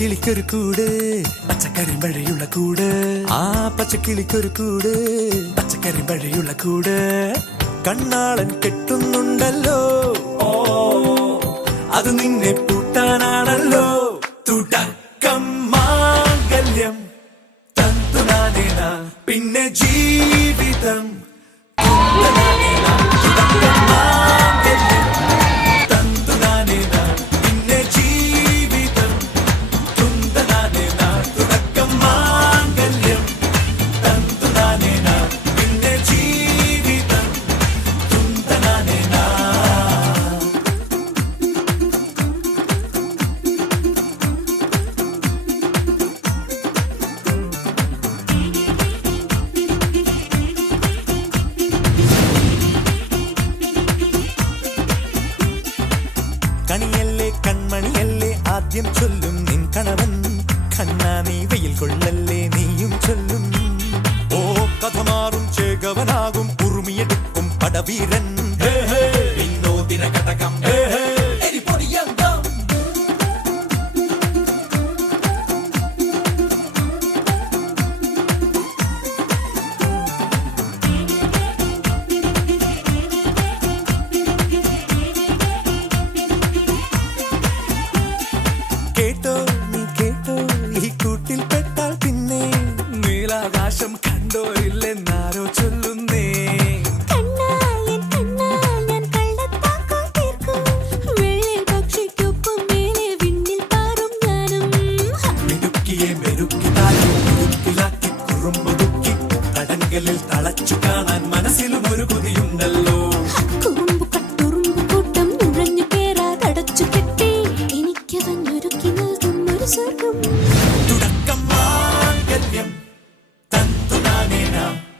പച്ചക്കിളിക്കൊരു കൂട് പച്ചക്കരിമ്പഴയുള്ള കൂട് ആ പച്ചക്കിളിക്കൊരു കൂട് പച്ചക്കരിമ്പഴയുള്ള കൂട് കണ്ണാളൻ കെട്ടുന്നുണ്ടല്ലോ അത് നിന്നെ പൂട്ടാനാണല്ലോ തുടക്കം മാംഗല്യം തന്തുനാനേന പിന്നെ ജീവിതം കണിയല്ലേ കൺമണിയല്ലേ ആദ്യം ചൊല്ലും നിൻ കണവൻ കണ്ണാ നീ വെയിൽ കൊള്ളല്ലേ നീയും ചൊല്ലും ഓ കഥ മാറും ചേകവനാകും ഉറുമിയെടുക്കും പടവീരൻ വിനോദിന കടകം കേട്ടോ നീ കേട്ടോ ഈ കൂട്ടിൽ പെട്ടാൽ പിന്നെ നീലാകാശം കണ്ടോ ഇല്ലെന്നാരോ ചൊല്ലുന്നേ മിടുക്കിയെ മെരുക്കിനാക്കി മുടുക്കിലാക്കി കുറുമ്പുതുക്കി തടങ്കലിൽ തളച്ചു കാണാൻ മനസ്സിലും ഒരു കൊതിയുണ്ടല്ലോ തുടക്കം മാംഗല്യം തന്തുനാനേന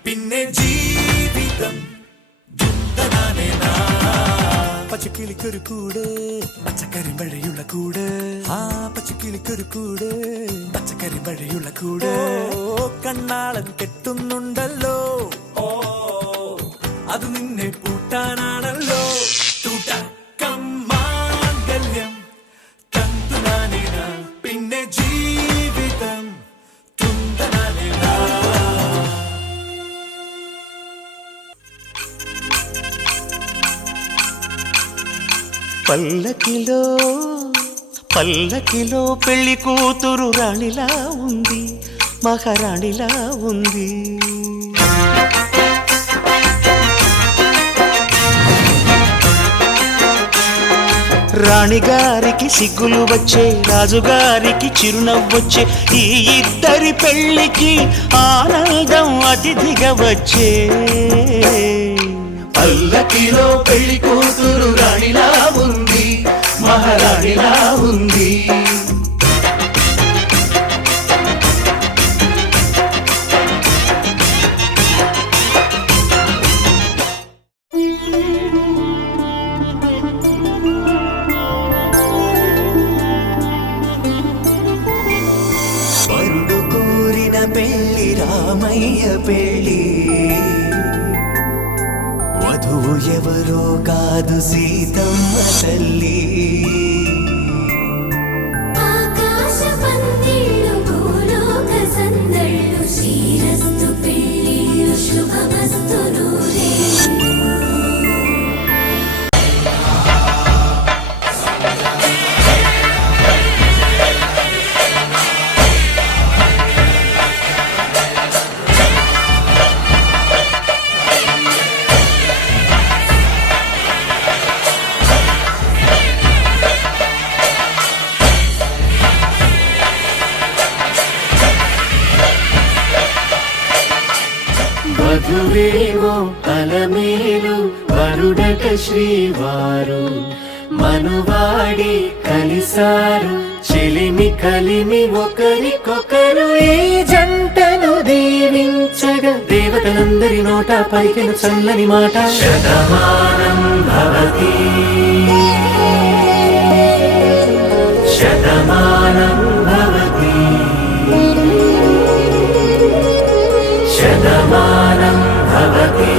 പിന്നെ ജീവിതം ദുന്തനാനേന പച്ചക്കിളിക്കൊരു കൂട് പച്ചക്കരിമ്പഴയുള്ള കൂട് ആ പച്ചക്കിളിക്കൊരു കൂട് പച്ചക്കരിമ്പഴയുള്ള കൂട് കണ്ണാളൻ കെട്ടുന്നുണ്ടല്ലോ അത് നിന്നെ പൂട്ടാനാണല്ലോ തുടക്കം മാംഗല്യം തന്തുനാനേന പിന്നെ ജീവിതം തുന്തനാനേന పల్లకిలో పల్లకిలో పెళ్లి కూతురు రాణిలా ఉంది మహారాణిలా ఉంది రాణిగారికి సిగ్గులు వచ్చే రాజుగారికి చిరునవ్వొచ్చే ఈ ఇద్దరి పెళ్లికి ఆనందం అతిథిగా వచ్చే పల్లకిలో పెళ్లి కూతురు రాణిలా ఉంది మహారాణిలా ఉంది వరుడు కోరిన పెళ్లి రామయ్య పెళ్లి వధువు ఎవరో కాదు సీతమ్మ తల్లి ఆకాశ పందిళ్ళు భూలోక సందళ్ళు శ్రీరస్తు పెళ్ళిళ్ళు శుభమస్తు నూరే వధువేవో అలమేలు వరుడట శ్రీవారు మనువాడి కలిసారు చెలిమి కలిమి ఒకరికొకరు ఈ జంటను దీవించగా దేవతలందరి నోట పలికిన చల్లని మాట శతమానం భవతి శతమానం భవతి శతమానం భవతి